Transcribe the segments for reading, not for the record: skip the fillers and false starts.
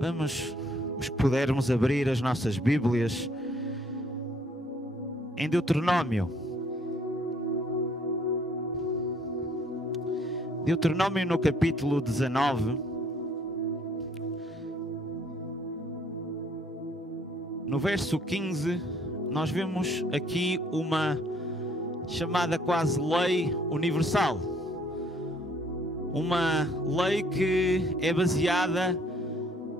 Vamos, se pudermos abrir as nossas Bíblias em Deuteronômio. Deuteronômio no capítulo 19. No verso 15, nós vemos aqui uma chamada quase lei universal. Uma lei que é baseada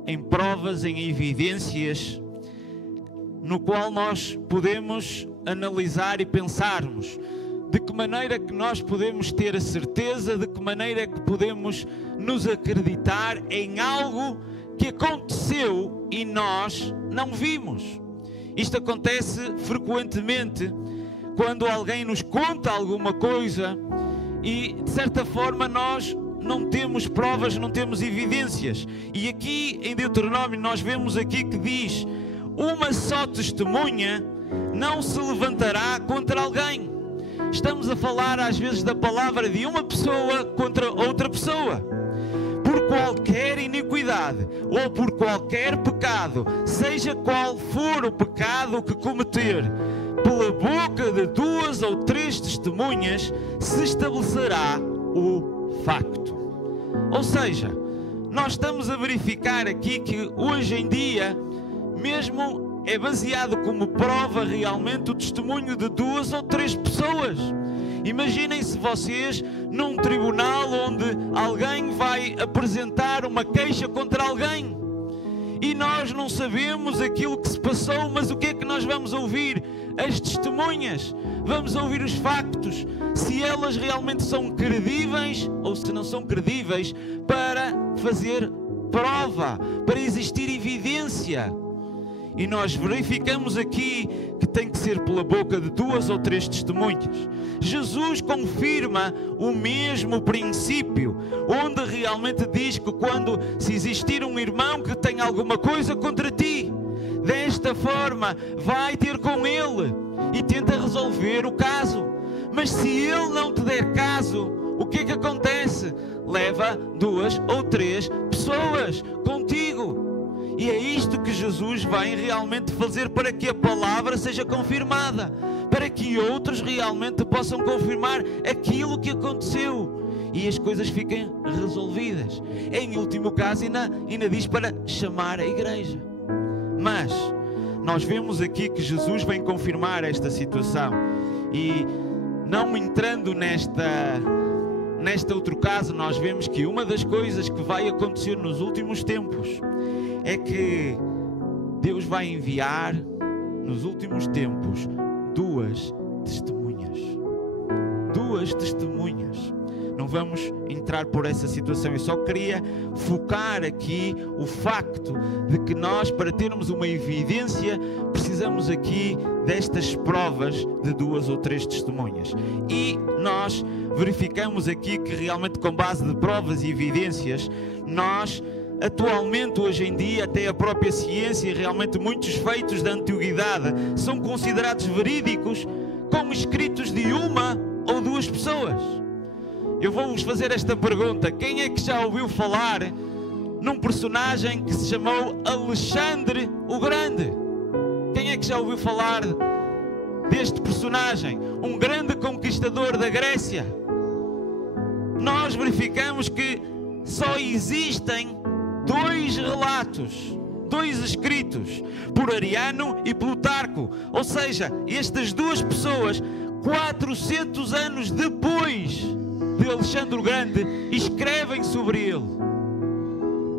em provas, em evidências, no qual nós podemos analisar e pensarmos de que maneira que nós podemos ter a certeza, de que maneira que podemos nos acreditar em algo que aconteceu e nós não vimos. Isto acontece frequentemente quando alguém nos conta alguma coisa e, de certa forma, nós não temos provas, não temos evidências. E aqui em Deuteronômio nós vemos aqui que diz: uma só testemunha não se levantará contra alguém. Estamos a falar às vezes da palavra de uma pessoa contra outra pessoa. Por qualquer iniquidade ou por qualquer pecado, seja qual for o pecado que cometer, pela boca de 2 ou 3 testemunhas se estabelecerá o facto. Ou seja, nós estamos a verificar aqui que hoje em dia mesmo é baseado como prova realmente o testemunho de 2 ou 3 pessoas. Imaginem-se vocês num tribunal onde alguém vai apresentar uma queixa contra alguém e nós não sabemos aquilo que se passou, mas o que é que nós vamos ouvir? As testemunhas, vamos ouvir os factos, se elas realmente são credíveis ou se não são credíveis, para fazer prova, para existir evidência. E nós verificamos aqui que tem que ser pela boca de 2 ou 3 testemunhas. Jesus confirma o mesmo princípio, onde realmente diz que se existir um irmão que tem alguma coisa contra ti, desta forma vai ter com ele e tenta resolver o caso. Mas se ele não te der caso, o que é que acontece? Leva 2 ou 3 pessoas contigo. E é isto que Jesus vem realmente fazer para que a palavra seja confirmada, para que outros realmente possam confirmar aquilo que aconteceu e as coisas fiquem resolvidas. Em último caso, ainda diz para chamar a igreja. Mas nós vemos aqui que Jesus vem confirmar esta situação e, não entrando neste outro caso, nós vemos que uma das coisas que vai acontecer nos últimos tempos é que Deus vai enviar nos últimos tempos 2 testemunhas. 2 testemunhas. Não vamos entrar por essa situação. Eu só queria focar aqui o facto de que nós, para termos uma evidência, precisamos aqui destas provas de 2 ou 3 testemunhas. E nós verificamos aqui que realmente, com base de provas e evidências, nós atualmente, hoje em dia, até a própria ciência, realmente muitos feitos da antiguidade são considerados verídicos, como escritos de 1 ou 2 pessoas. Eu vou-vos fazer esta pergunta: quem é que já ouviu falar num personagem que se chamou Alexandre o Grande? Quem é que já ouviu falar deste personagem? Um grande conquistador da Grécia. Nós verificamos que só existem 2 relatos, 2 escritos, por Ariano e Plutarco. Ou seja, estas 2 pessoas, 400 anos depois de Alexandre o Grande, escrevem sobre ele.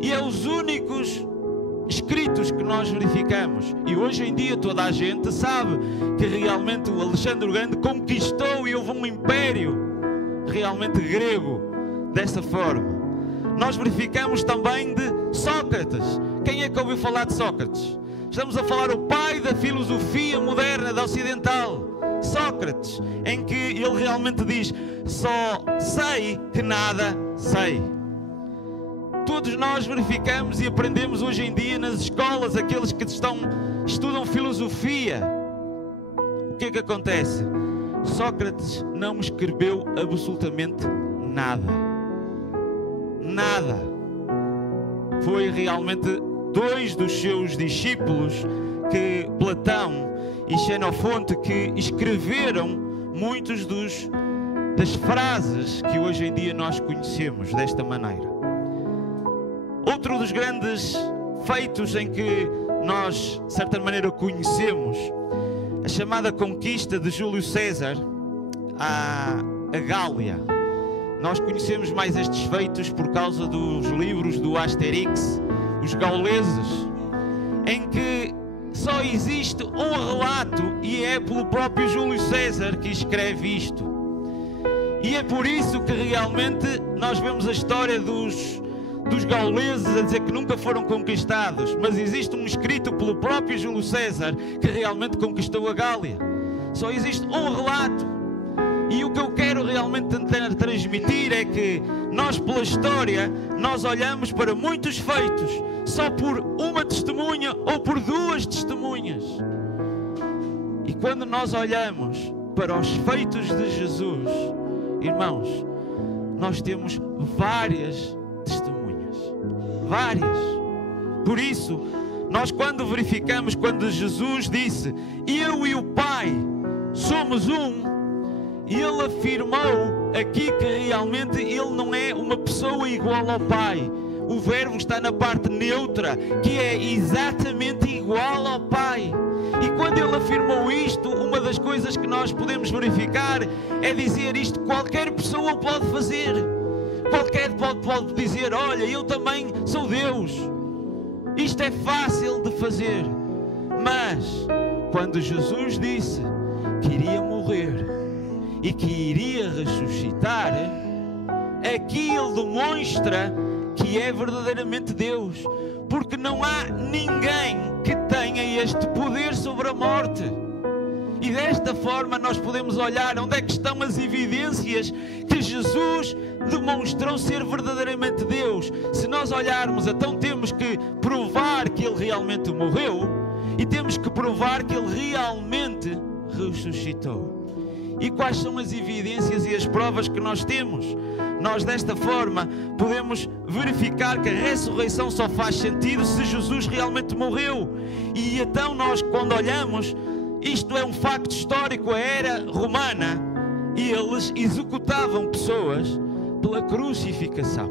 E é os únicos escritos que nós verificamos. E hoje em dia toda a gente sabe que realmente o Alexandre o Grande conquistou e houve um império realmente grego dessa forma. Nós verificamos também de Sócrates. Quem é que ouviu falar de Sócrates? Estamos a falar o pai da filosofia moderna, da ocidental. Sócrates, em que ele realmente diz: só sei que nada sei. Todos nós verificamos e aprendemos hoje em dia nas escolas, aqueles que estudam filosofia. O que é que acontece? Sócrates não escreveu absolutamente nada. Nada. Foi realmente dois dos seus discípulos, que Platão e Xenofonte, que escreveram muitos das frases que hoje em dia nós conhecemos desta maneira. Outro dos grandes feitos em que nós, de certa maneira, conhecemos a chamada conquista de Júlio César à Gália. Nós conhecemos mais estes feitos por causa dos livros do Asterix, os gauleses, em que só existe um relato, e é pelo próprio Júlio César que escreve isto. E é por isso que realmente nós vemos a história dos gauleses a dizer que nunca foram conquistados, mas existe um escrito pelo próprio Júlio César que realmente conquistou a Gália. Só existe um relato. E o que eu quero realmente tentar transmitir é que nós, pela história, nós olhamos para muitos feitos só por uma testemunha ou por duas testemunhas. E quando nós olhamos para os feitos de Jesus, irmãos, nós temos várias testemunhas. Várias. Por isso, nós quando verificamos, quando Jesus disse: eu e o Pai somos um, ele afirmou aqui que realmente ele não é uma pessoa igual ao Pai. O verbo está na parte neutra, que é exatamente igual ao Pai. E quando ele afirmou isto, uma das coisas que nós podemos verificar é dizer isto: qualquer pessoa pode fazer. Qualquer pode dizer: olha, eu também sou Deus. Isto é fácil de fazer. Mas quando Jesus disse que iria morrer e que iria ressuscitar, aqui ele demonstra que é verdadeiramente Deus, porque não há ninguém que tenha este poder sobre a morte. E desta forma nós podemos olhar onde é que estão as evidências que Jesus demonstrou ser verdadeiramente Deus. Se nós olharmos, então temos que provar que ele realmente morreu e temos que provar que ele realmente ressuscitou. E quais são as evidências e as provas que nós temos? Nós desta forma podemos verificar que a ressurreição só faz sentido se Jesus realmente morreu. E então nós, quando olhamos, isto é um facto histórico, a era romana, e eles executavam pessoas pela crucificação.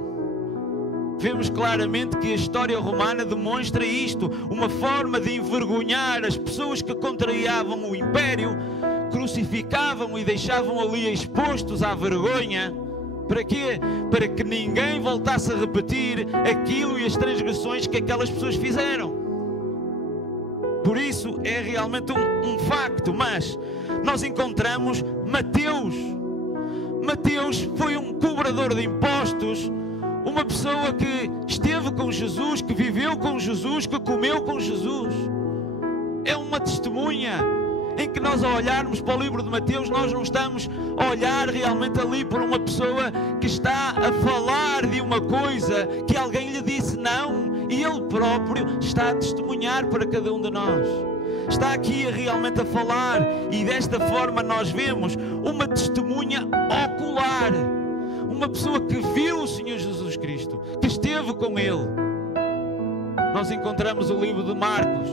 Vemos claramente que a história romana demonstra isto, uma forma de envergonhar as pessoas que contrariavam o império, crucificavam e deixavam ali expostos à vergonha. Para quê? Para que ninguém voltasse a repetir aquilo e as transgressões que aquelas pessoas fizeram. Por isso é realmente um facto. Mas nós encontramos Mateus. Mateus foi um cobrador de impostos, uma pessoa que esteve com Jesus, que viveu com Jesus, que comeu com Jesus. É uma testemunha em que nós, ao olharmos para o livro de Mateus, nós não estamos a olhar realmente ali por uma pessoa que está a falar de uma coisa que alguém lhe disse não, e ele próprio está a testemunhar para cada um de nós. Está aqui realmente a falar, e desta forma nós vemos uma testemunha ocular, uma pessoa que viu o Senhor Jesus Cristo, que esteve com Ele. Nós encontramos o livro de Marcos.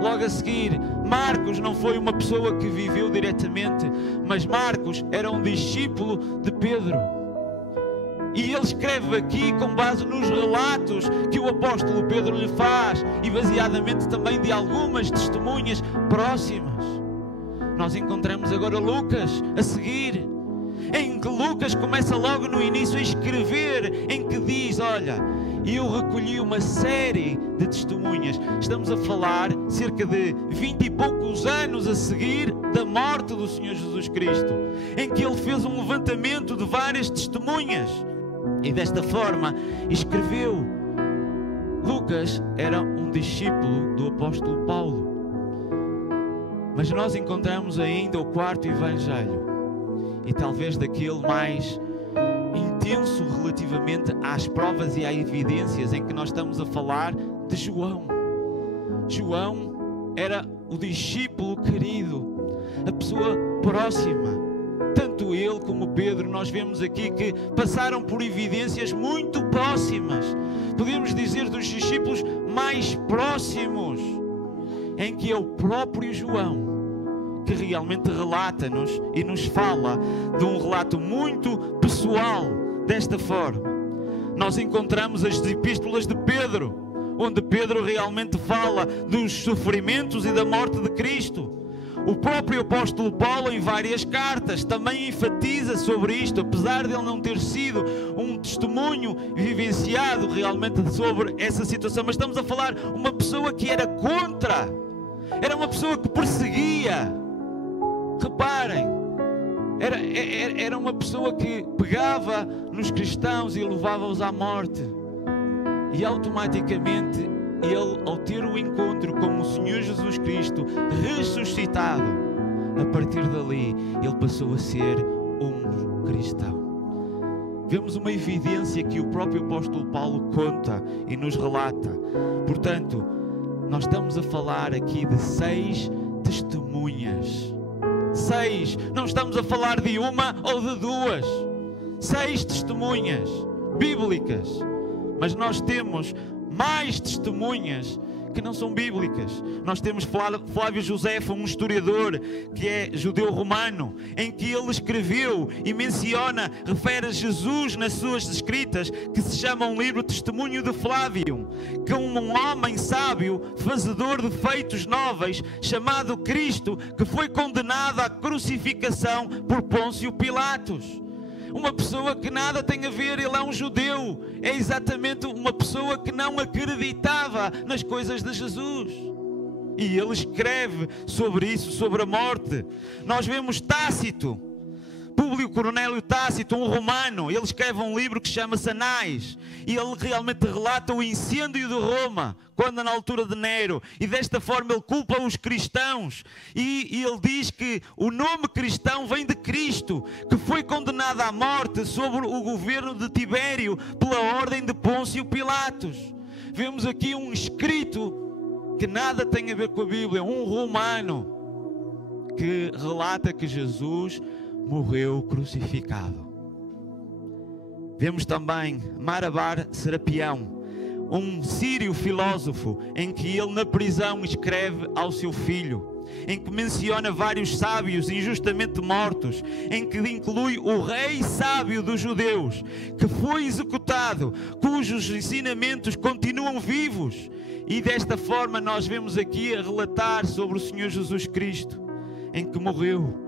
Logo a seguir, Marcos não foi uma pessoa que viveu diretamente, mas Marcos era um discípulo de Pedro. E ele escreve aqui com base nos relatos que o apóstolo Pedro lhe faz e baseadamente também de algumas testemunhas próximas. Nós encontramos agora Lucas a seguir, em que Lucas começa logo no início a escrever, em que diz: olha, eu recolhi uma série de testemunhas. Estamos a falar cerca de 20 e poucos anos a seguir da morte do Senhor Jesus Cristo, em que ele fez um levantamento de várias testemunhas e desta forma escreveu. Lucas era um discípulo do apóstolo Paulo. Mas nós encontramos ainda o quarto evangelho, e talvez daquele mais intenso relativamente às provas e às evidências, em que nós estamos a falar de João. João era o discípulo querido, a pessoa próxima. Tanto ele como Pedro, nós vemos aqui que passaram por evidências muito próximas, podemos dizer dos discípulos mais próximos, em que é o próprio João que realmente relata-nos e nos fala de um relato muito pessoal. Desta forma, nós encontramos as epístolas de Pedro, onde Pedro realmente fala dos sofrimentos e da morte de Cristo. O próprio apóstolo Paulo, em várias cartas, também enfatiza sobre isto, apesar de ele não ter sido um testemunho vivenciado realmente sobre essa situação. Mas estamos a falar uma pessoa que era contra, era uma pessoa que perseguia. Reparem, era uma pessoa que pegava nos cristãos e levava-os à morte. E automaticamente ele, ao ter o encontro com o Senhor Jesus Cristo ressuscitado, a partir dali ele passou a ser um cristão. Vemos uma evidência que o próprio apóstolo Paulo conta e nos relata. Portanto, nós estamos a falar aqui de 6 testemunhas. 6, não estamos a falar de uma ou de 2, 6 testemunhas bíblicas. Mas nós temos mais testemunhas que não são bíblicas. Nós temos Flávio Josefo, um historiador que é judeu romano, em que ele escreveu e menciona, refere a Jesus nas suas escritas, que se chama um livro Testemunho de Flávio, que um homem sábio, fazedor de feitos nobres, chamado Cristo, que foi condenado à crucificação por Pôncio Pilatos. Uma pessoa que nada tem a ver, ele é um judeu, é exatamente uma pessoa que não acreditava nas coisas de Jesus. E ele escreve sobre isso, sobre a morte. Nós vemos Tácito, Públio Cornélio Tácito, um romano, ele escreve um livro que chama-se Anais, e ele realmente relata o incêndio de Roma, quando na altura de Nero, e desta forma ele culpa os cristãos, e ele diz que o nome cristão vem de Cristo, que foi condenado à morte sobre o governo de Tibério, pela ordem de Pôncio Pilatos. Vemos aqui um escrito que nada tem a ver com a Bíblia, um romano, que relata que Jesus morreu crucificado. Vemos também Marabar Serapião, um sírio filósofo, em que ele na prisão escreve ao seu filho, em que menciona vários sábios injustamente mortos, em que inclui o rei sábio dos judeus, que foi executado, cujos ensinamentos continuam vivos. E desta forma nós vemos aqui a relatar sobre o Senhor Jesus Cristo, em que morreu.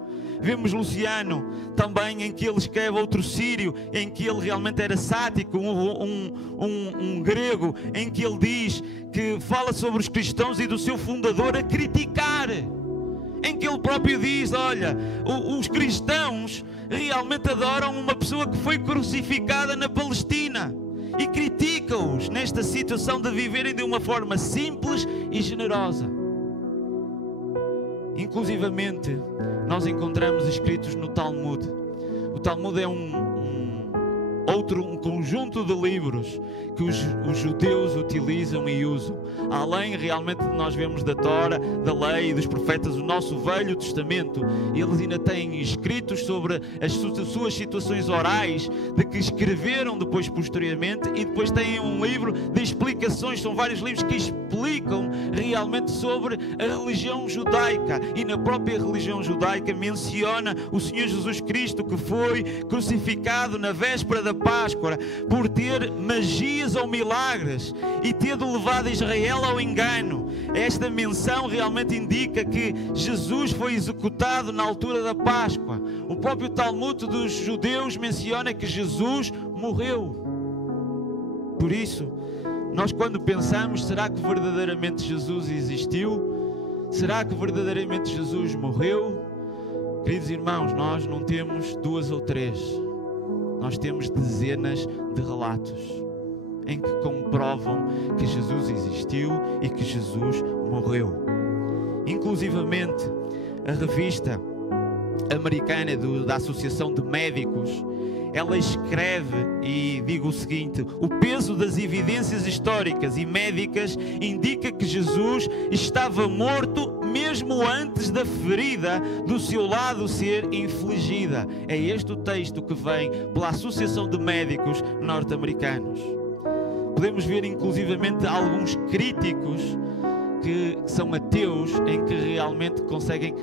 Vemos Luciano também, em que ele escreve outro sírio, em que ele realmente era sático, um grego, em que ele diz que fala sobre os cristãos e do seu fundador a criticar, em que ele próprio diz, olha, os cristãos realmente adoram uma pessoa que foi crucificada na Palestina, e critica-os nesta situação de viverem de uma forma simples e generosa. Inclusivamente, nós encontramos escritos no Talmud. O Talmud é um conjunto de livros que os judeus utilizam e usam. Além realmente de nós vemos da Tora, da lei e dos profetas, o nosso Velho Testamento, eles ainda têm escritos sobre as suas situações orais, de que escreveram depois posteriormente, e depois têm um livro de explicações. São vários livros que explicam realmente sobre a religião judaica, e na própria religião judaica menciona o Senhor Jesus Cristo, que foi crucificado na véspera da Páscoa por ter magias ou milagres e ter levado Israel ao engano. Esta menção realmente indica que Jesus foi executado na altura da Páscoa. O próprio Talmud dos judeus menciona que Jesus morreu. Por isso, nós quando pensamos, será que verdadeiramente Jesus existiu? Será que verdadeiramente Jesus morreu? Queridos irmãos, nós não temos 2 ou 3. Nós temos dezenas de relatos em que comprovam que Jesus existiu e que Jesus morreu. Inclusivamente, a revista americana da Associação de Médicos, ela escreve e diga o seguinte: o peso das evidências históricas e médicas indica que Jesus estava morto mesmo antes da ferida do seu lado ser infligida. É este o texto que vem pela Associação de Médicos norte-americanos. podemos ver inclusivamente alguns críticos que são ateus, em que realmente conseguem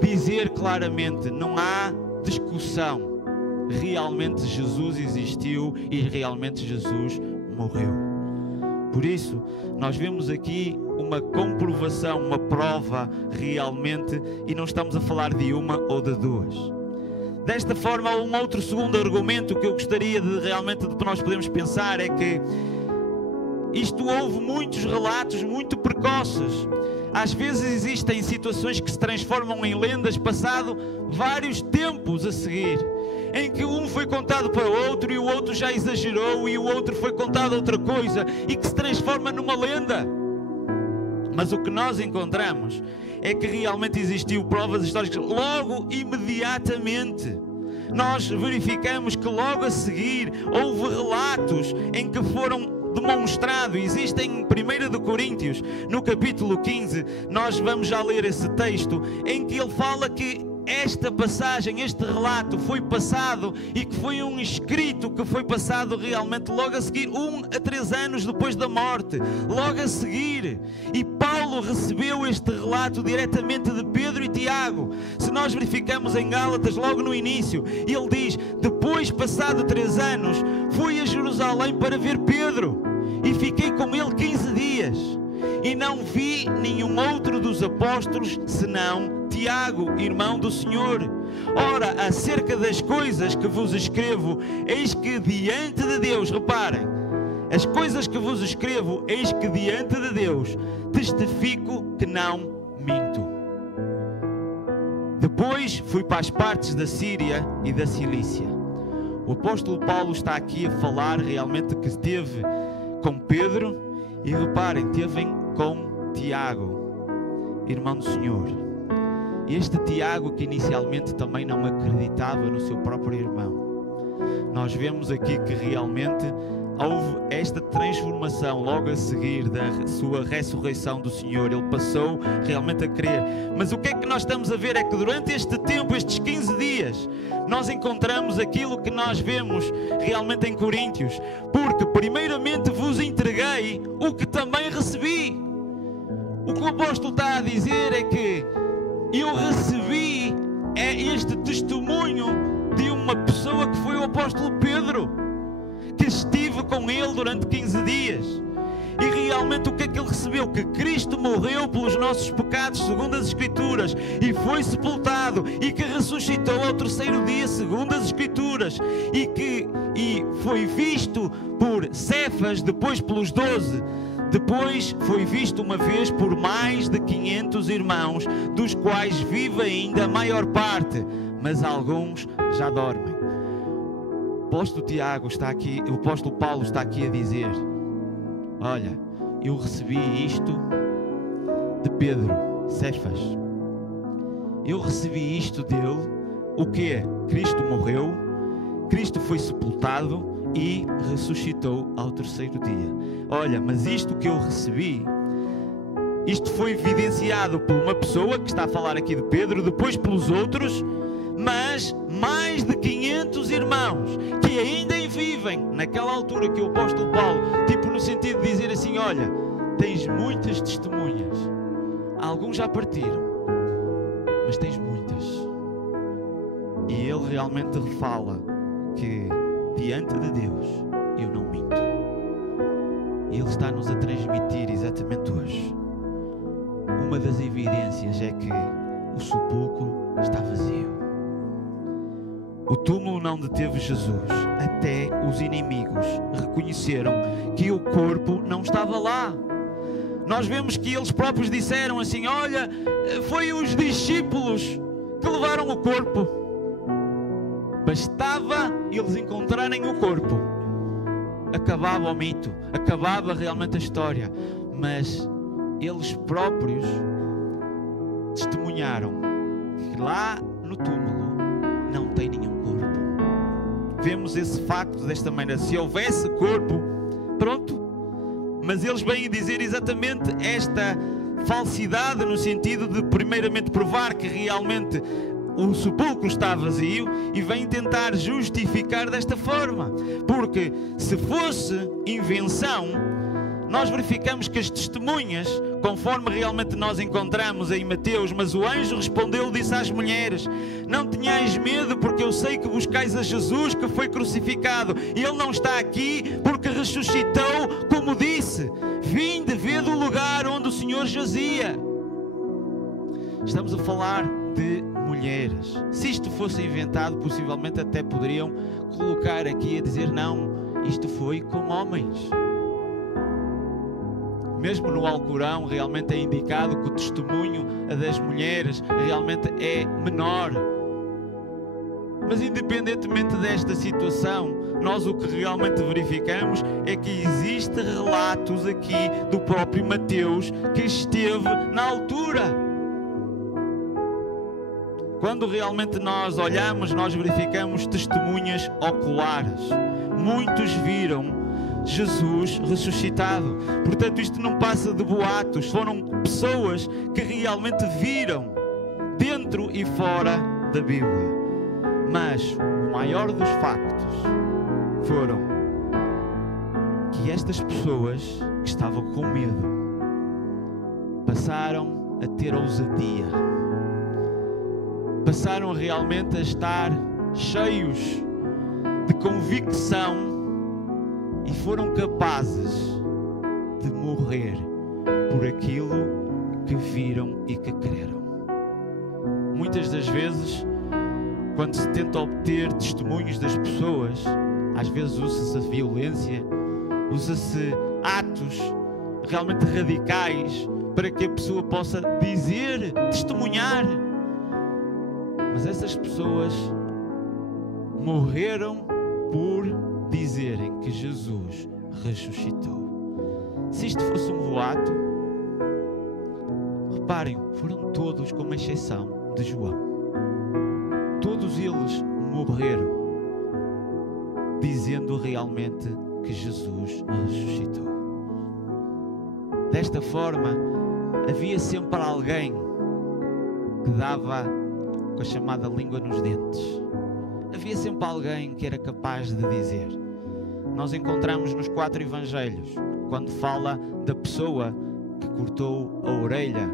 dizer claramente, não há discussão, realmente Jesus existiu e realmente Jesus morreu. Por isso, nós vemos aqui uma comprovação, uma prova realmente, e não estamos a falar de uma ou de duas. Desta forma, um outro segundo argumento que eu gostaria de realmente de nós podemos pensar é que isto houve muitos relatos muito precoces. Às vezes existem situações que se transformam em lendas passado vários tempos a seguir, em que um foi contado para o outro e o outro já exagerou e o outro foi contado outra coisa e que se transforma numa lenda. Mas o que nós encontramos é que realmente existiu provas históricas logo, imediatamente. Nós verificamos que logo a seguir houve relatos em que foram demonstrado, existem em 1 Coríntios, no capítulo 15, nós vamos já ler esse texto, em que ele fala que esta passagem, este relato foi passado e que foi um escrito que foi passado realmente logo a seguir, 1 a 3 anos depois da morte, logo a seguir. E Paulo recebeu este relato diretamente de Pedro e Tiago. Se nós verificamos em Gálatas, logo no início, ele diz: depois, passado 3 anos, fui a Jerusalém para ver Pedro e fiquei com ele 15 dias e não vi nenhum outro dos apóstolos senão Tiago, irmão do Senhor. Ora, acerca das coisas que vos escrevo, eis que diante de Deus, reparem, as coisas que vos escrevo, eis que diante de Deus testifico que não minto. Depois fui para as partes da Síria e da Cilícia. O apóstolo Paulo está aqui a falar realmente que esteve com Pedro e reparem, esteve com Tiago, irmão do Senhor. Este Tiago que inicialmente também não acreditava no seu próprio irmão. Nós vemos aqui que realmente houve esta transformação logo a seguir da sua ressurreição do Senhor. Ele passou realmente a crer. Mas o que é que nós estamos a ver é que durante este tempo, estes 15 dias, nós encontramos aquilo que nós vemos realmente em Coríntios. Porque primeiramente vos entreguei o que também recebi. O que o apóstolo está a dizer é que eu recebi este testemunho de uma pessoa que foi o apóstolo Pedro, que estive com ele durante 15 dias. E realmente o que é que ele recebeu? Que Cristo morreu pelos nossos pecados, segundo as Escrituras, e foi sepultado, e que ressuscitou ao terceiro dia, segundo as Escrituras, e foi visto por Cefas, depois pelos 12. Depois foi visto uma vez por mais de 500 irmãos, dos quais vive ainda a maior parte, mas alguns já dormem. O apóstolo Tiago está aqui, o apóstolo Paulo está aqui a dizer: olha, eu recebi isto de Pedro, Cefas. Eu recebi isto dele. O que é? Cristo morreu, Cristo foi sepultado e ressuscitou ao terceiro dia. Olha, mas isto que eu recebi, isto foi evidenciado por uma pessoa que está a falar aqui de Pedro, depois pelos outros, mas mais de 500 irmãos que ainda vivem naquela altura que o apóstolo Paulo, tipo no sentido de dizer assim: olha, tens muitas testemunhas, alguns já partiram, mas tens muitas. E ele realmente fala que diante de Deus eu não minto. Ele está-nos a transmitir exatamente hoje. Uma das evidências é que o sepulcro está vazio. O túmulo não deteve Jesus. Até os inimigos reconheceram que o corpo não estava lá. Nós vemos que eles próprios disseram assim: olha, foi os discípulos que levaram o corpo. Bastava eles encontrarem o corpo, acabava o mito, acabava realmente a história. Mas eles próprios testemunharam que lá no túmulo não tem nenhum corpo. Vemos esse facto desta maneira: se houvesse corpo, pronto. Mas eles vêm dizer exatamente esta falsidade, no sentido de primeiramente provar que realmente o sepulcro está vazio e vem tentar justificar desta forma. Porque se fosse invenção, nós verificamos que as testemunhas, conforme realmente nós encontramos em Mateus, mas o anjo respondeu, disse às mulheres: não tenhais medo, porque eu sei que buscais a Jesus que foi crucificado, e Ele não está aqui porque ressuscitou, como disse. Vinde, vede o lugar onde o Senhor jazia. Estamos a falar de mulheres. Se isto fosse inventado, possivelmente até poderiam colocar aqui a dizer: não, isto foi com homens. Mesmo no Alcorão realmente é indicado que o testemunho das mulheres realmente é menor. Mas independentemente desta situação, nós o que realmente verificamos é que existem relatos aqui do próprio Mateus que esteve na altura. Quando realmente nós olhamos, nós verificamos testemunhas oculares. Muitos viram Jesus ressuscitado. Portanto, isto não passa de boatos. Foram pessoas que realmente viram, dentro e fora da Bíblia. Mas o maior dos factos foram que estas pessoas que estavam com medo passaram a ter ousadia, passaram realmente a estar cheios de convicção e foram capazes de morrer por aquilo que viram e que creram. Muitas das vezes, quando se tenta obter testemunhos das pessoas, às vezes usa-se a violência, usa-se atos realmente radicais para que a pessoa possa dizer, testemunhar. Mas essas pessoas morreram por dizerem que Jesus ressuscitou. Se isto fosse um boato, reparem, foram todos, com exceção de João. Todos eles morreram dizendo realmente que Jesus ressuscitou. Desta forma, havia sempre alguém que dava com a chamada língua nos dentes. Havia sempre alguém que era capaz de dizer. Nós encontramos nos 4 evangelhos, quando fala da pessoa que cortou a orelha,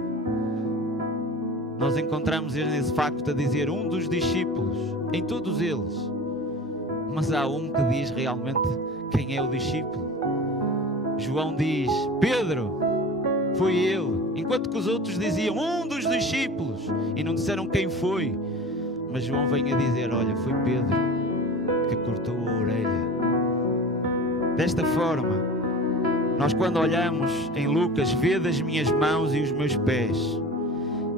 nós encontramos nesse facto a dizer um dos discípulos, em todos eles. Mas há um que diz realmente quem é o discípulo. João diz: Pedro, foi ele. Enquanto que os outros diziam um dos discípulos e não disseram quem foi. Mas João vem a dizer: olha, foi Pedro que cortou a orelha. Desta forma, nós quando olhamos em Lucas, vede as minhas mãos e os meus pés,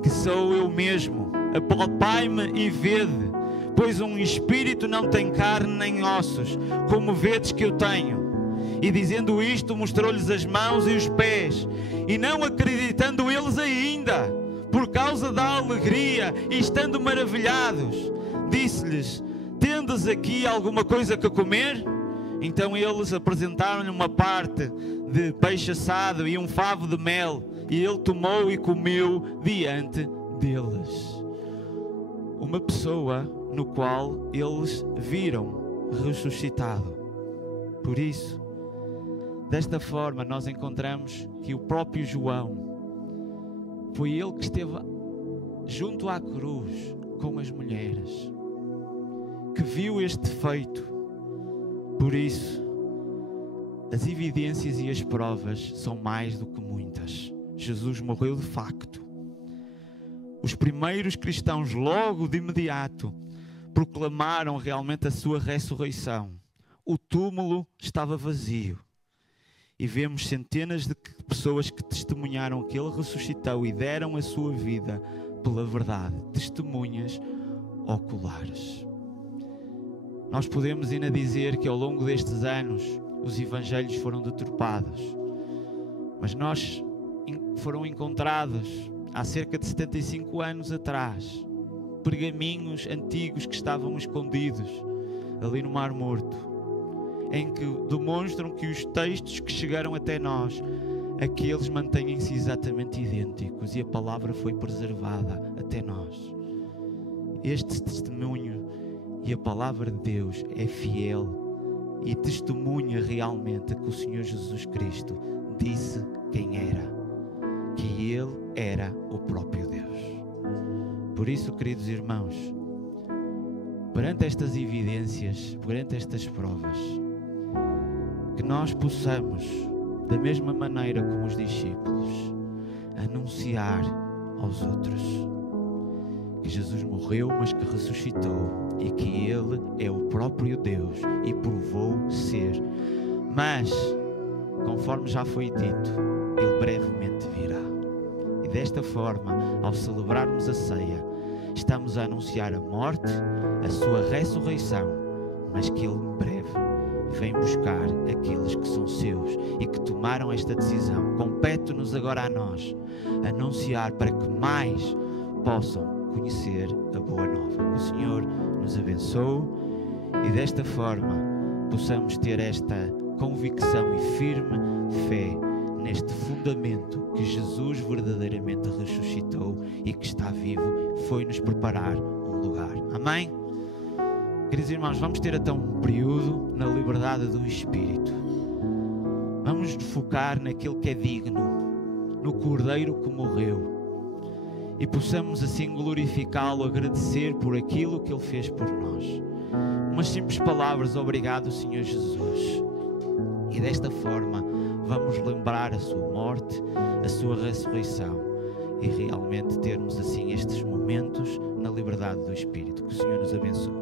que sou eu mesmo, apalpai-me e vede, pois um espírito não tem carne nem ossos, como vedes que eu tenho. E dizendo isto, mostrou-lhes as mãos e os pés, e não acreditando eles ainda, por causa da alegria e estando maravilhados, disse-lhes: tendes aqui alguma coisa que comer? Então eles apresentaram-lhe uma parte de peixe assado e um favo de mel, e ele tomou e comeu diante deles. Uma pessoa no qual eles viram ressuscitado. Por isso, desta forma, nós encontramos que o próprio João foi ele que esteve junto à cruz com as mulheres, que viu este feito. Por isso, as evidências e as provas são mais do que muitas. Jesus morreu de facto. Os primeiros cristãos, logo de imediato, proclamaram realmente a sua ressurreição. O túmulo estava vazio. E vemos centenas de pessoas que testemunharam que Ele ressuscitou e deram a sua vida pela verdade. Testemunhas oculares. Nós podemos ainda dizer que ao longo destes anos os evangelhos foram deturpados. Mas foram encontrados há cerca de 75 anos atrás pergaminhos antigos que estavam escondidos ali no Mar Morto, em que demonstram que os textos que chegaram até nós, aqueles mantêm-se exatamente idênticos, e a palavra foi preservada até nós. este testemunho e a palavra de Deus é fiel e testemunha realmente que o Senhor Jesus Cristo disse quem era, que Ele era o próprio Deus. Por isso, queridos irmãos, perante estas evidências, perante estas provas, que nós possamos, da mesma maneira como os discípulos, anunciar aos outros que Jesus morreu, mas que ressuscitou e que Ele é o próprio Deus e provou ser. Mas, conforme já foi dito, Ele brevemente virá. E desta forma, ao celebrarmos a ceia, estamos a anunciar a morte, a sua ressurreição, mas que Ele em breve vem buscar aqueles que são seus e que tomaram esta decisão. Compete-nos agora a nós anunciar para que mais possam conhecer a boa nova. Que o Senhor nos abençoe e desta forma possamos ter esta convicção e firme fé neste fundamento que Jesus verdadeiramente ressuscitou e que está vivo, foi-nos preparar um lugar. Amém? Queridos irmãos, vamos ter até um período na liberdade do Espírito. Vamos nos focar naquele que é digno, no Cordeiro que morreu, e possamos assim glorificá-lo, agradecer por aquilo que Ele fez por nós. Umas simples palavras: obrigado, Senhor Jesus. E desta forma vamos lembrar a sua morte, a sua ressurreição e realmente termos assim estes momentos na liberdade do Espírito. Que o Senhor nos abençoe.